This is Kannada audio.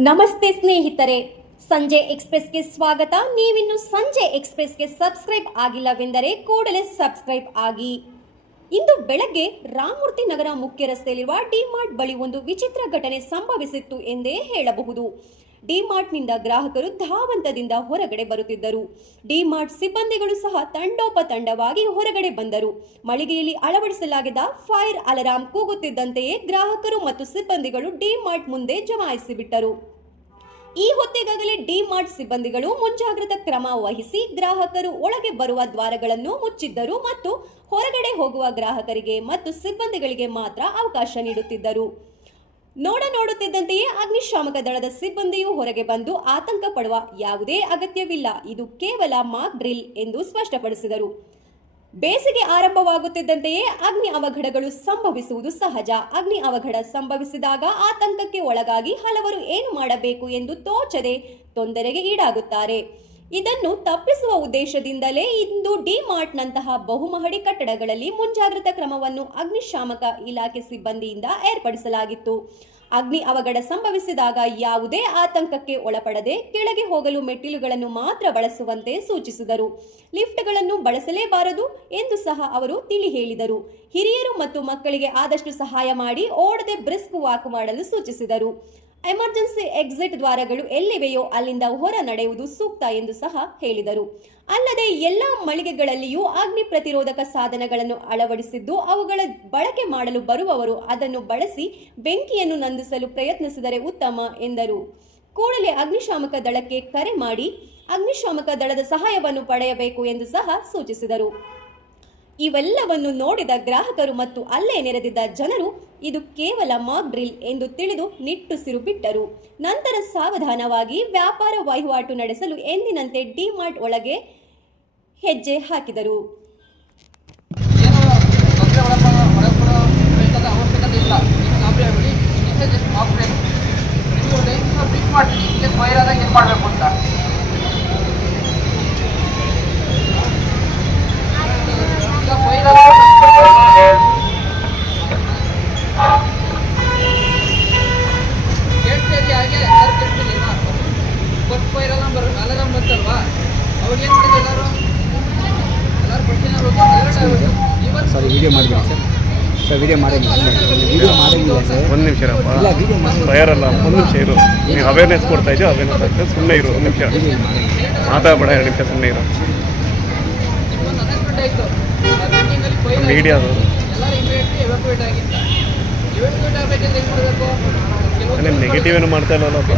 ನಮಸ್ತೆ ಸ್ನೇಹಿತರೆ, ಸಂಜೆ ಎಕ್ಸ್‌ಪ್ರೆಸ್‌ಗೆ ಸ್ವಾಗತ. ನೀವಿನ್ನು ಸಂಜೆ ಎಕ್ಸ್‌ಪ್ರೆಸ್‌ಗೆ ಸಬ್ಸ್ಕ್ರೈಬ್ ಆಗಿಲ್ಲವೆಂದರೆ ಕೂಡಲೇ ಸಬ್ಸ್ಕ್ರೈಬ್ ಆಗಿ. ಇಂದು ಬೆಳಗ್ಗೆ ರಾಮಮೂರ್ತಿ ನಗರ ಮುಖ್ಯ ರಸ್ತೆಯಲ್ಲಿರುವ ಡಿಮಾರ್ಟ್ ಬಳಿ ಒಂದು ವಿಚಿತ್ರ ಘಟನೆ ಸಂಭವಿಸಿತ್ತು ಎಂದೇ ಹೇಳಬಹುದು. ಡಿಮಾರ್ಟ್ನಿಂದ ಗ್ರಾಹಕರು ಧಾವಂತದಿಂದ ಹೊರಗಡೆ ಬರುತ್ತಿದ್ದರು. ಡಿಮಾರ್ಟ್ ಸಿಬ್ಬಂದಿಗಳು ಸಹ ತಂಡೋಪತಂಡವಾಗಿ ಹೊರಗಡೆ ಬಂದರು. ಮಳಿಗೆಯಲ್ಲಿ ಅಳವಡಿಸಲಾಗಿದ್ದ ಫೈರ್ ಅಲಾರಾಂ ಕೂಗುತ್ತಿದ್ದಂತೆಯೇ ಗ್ರಾಹಕರು ಮತ್ತು ಸಿಬ್ಬಂದಿಗಳು ಡಿಮಾರ್ಟ್ ಮುಂದೆ ಜಮಾಯಿಸಿಬಿಟ್ಟರು. ಈ ಹೊತ್ತಿಗಾಗಲೇ ಡಿಮಾರ್ಟ್ ಸಿಬ್ಬಂದಿಗಳು ಮುಂಜಾಗ್ರತಾ ಕ್ರಮ ವಹಿಸಿ ಗ್ರಾಹಕರು ಒಳಗೆ ಬರುವ ದ್ವಾರಗಳನ್ನು ಮುಚ್ಚಿದ್ದರು ಮತ್ತು ಹೊರಗಡೆ ಹೋಗುವ ಗ್ರಾಹಕರಿಗೆ ಮತ್ತು ಸಿಬ್ಬಂದಿಗಳಿಗೆ ಮಾತ್ರ ಅವಕಾಶ ನೀಡುತ್ತಿದ್ದರು. ನೋಡುತ್ತಿದ್ದಂತೆಯೇ ಅಗ್ನಿಶಾಮಕ ದಳದ ಸಿಬ್ಬಂದಿಯು ಹೊರಗೆ ಬಂದು ಆತಂಕ ಪಡುವ ಯಾವುದೇ ಅಗತ್ಯವಿಲ್ಲ, ಇದು ಕೇವಲ ಮಾಕ್ ಡ್ರಿಲ್ ಎಂದು ಸ್ಪಷ್ಟಪಡಿಸಿದರು. ಬೇಸಿಗೆ ಆರಂಭವಾಗುತ್ತಿದ್ದಂತೆಯೇ ಅಗ್ನಿ ಅವಘಡಗಳು ಸಂಭವಿಸುವುದು ಸಹಜ. ಅಗ್ನಿ ಅವಘಡ ಸಂಭವಿಸಿದಾಗ ಆತಂಕಕ್ಕೆ ಒಳಗಾಗಿ ಹಲವರು ಏನು ಮಾಡಬೇಕು ಎಂದು ತೋಚದೆ ತೊಂದರೆಗೆ ಈಡಾಗುತ್ತಾರೆ. ಇದನ್ನು ತಪ್ಪಿಸುವ ಉದ್ದೇಶದಿಂದಲೇ ಇಂದು ಡಿಮಾರ್ಟ್ನಂತಹ ಬಹುಮಹಡಿ ಕಟ್ಟಡಗಳಲ್ಲಿ ಮುಂಜಾಗ್ರತಾ ಕ್ರಮವನ್ನು ಅಗ್ನಿಶಾಮಕ ಇಲಾಖೆ ಸಿಬ್ಬಂದಿಯಿಂದ ಏರ್ಪಡಿಸಲಾಗಿತ್ತು. ಅಗ್ನಿ ಅವಘಡ ಸಂಭವಿಸಿದಾಗ ಯಾವುದೇ ಆತಂಕಕ್ಕೆ ಒಳಪಡದೆ ಕೆಳಗೆ ಹೋಗಲು ಮೆಟ್ಟಿಲುಗಳನ್ನು ಮಾತ್ರ ಬಳಸುವಂತೆ ಸೂಚಿಸಿದರು. ಲಿಫ್ಟ್ಗಳನ್ನು ಬಳಸಲೇಬಾರದು ಎಂದು ಸಹ ಅವರು ತಿಳಿ ಹೇಳಿದರು. ಹಿರಿಯರು ಮತ್ತು ಮಕ್ಕಳಿಗೆ ಆದಷ್ಟು ಸಹಾಯ ಮಾಡಿ ಓಡದೆ ಬ್ರಿಸ್ಕ್ ವಾಕ್ ಮಾಡಲು ಸೂಚಿಸಿದರು. ಎಮರ್ಜೆನ್ಸಿ ಎಕ್ಸಿಟ್ ದ್ವಾರಗಳು ಎಲ್ಲಿವೆಯೋ ಅಲ್ಲಿಂದ ಹೊರ ನಡೆಯುವುದು ಸೂಕ್ತ ಎಂದು ಸಹ ಹೇಳಿದರು. ಅಲ್ಲದೆ ಎಲ್ಲ ಮಳಿಗೆಗಳಲ್ಲಿಯೂ ಅಗ್ನಿ ಪ್ರತಿರೋಧಕ ಸಾಧನಗಳನ್ನು ಅಳವಡಿಸಿದ್ದು ಅವುಗಳ ಬಳಕೆ ಮಾಡಲು ಬರುವವರು ಅದನ್ನು ಬಳಸಿ ಬೆಂಕಿಯನ್ನು ನಂದಿಸಲು ಪ್ರಯತ್ನಿಸಿದರೆ ಉತ್ತಮ ಎಂದರು. ಕೂಡಲೇ ಅಗ್ನಿಶಾಮಕ ದಳಕ್ಕೆ ಕರೆ ಮಾಡಿ ಅಗ್ನಿಶಾಮಕ ದಳದ ಸಹಾಯವನ್ನು ಪಡೆಯಬೇಕು ಎಂದು ಸಹ ಸೂಚಿಸಿದರು. ಇವೆಲ್ಲವನ್ನು ನೋಡಿದ ಗ್ರಾಹಕರು ಮತ್ತು ಅಲ್ಲೇ ನೆರೆದಿದ್ದ ಜನರು ಇದು ಕೇವಲ ಮಾಕ್ ಡ್ರಿಲ್ ಎಂದು ತಿಳಿದು ನಿಟ್ಟುಸಿರು ಬಿಟ್ಟರು. ನಂತರ ಸಾವಧಾನವಾಗಿ ವ್ಯಾಪಾರ ವಹಿವಾಟು ನಡೆಸಲು ಎಂದಿನಂತೆ ಡಿಮಾರ್ಟ್ ಒಳಗೆ ಹೆಜ್ಜೆ ಹಾಕಿದರು. ಸರ್ ವಿಡಿಯೋ ಮಾಡಿಬಿಡಿ ಸರ್ ವಿಡಿಯೋ ಮಾಡೋಂಗಿಲ್ಲ ಸರ್ ಒಂದು ನಿಮಿಷ ಫೈರ್ ಅಲ್ಲ, ಒಂದು ನಿಮಿಷ ಇರು. ನೀವು ಅವೇರ್ನೆಸ್ ಕೊಡ್ತಾ ಇದ್ದೀವಿ, ಅವೇರ್ನೆಸ್ ಆಗ್ತದೆ. ಸುಮ್ಮನೆ ಇರು, ಒಂದು ನಿಮಿಷ ಮಾತಾಡಬೇಡ, 2 ನಿಮಿಷ ಸುಮ್ಮನೆ ಇರು. ಮೀಡಿಯಾ ನಿಮ್ಮ ನೆಗೆಟಿವ್ ಏನು ಮಾಡ್ತಾ ಇಲ್ಲಲ್ಲಪ್ಪ.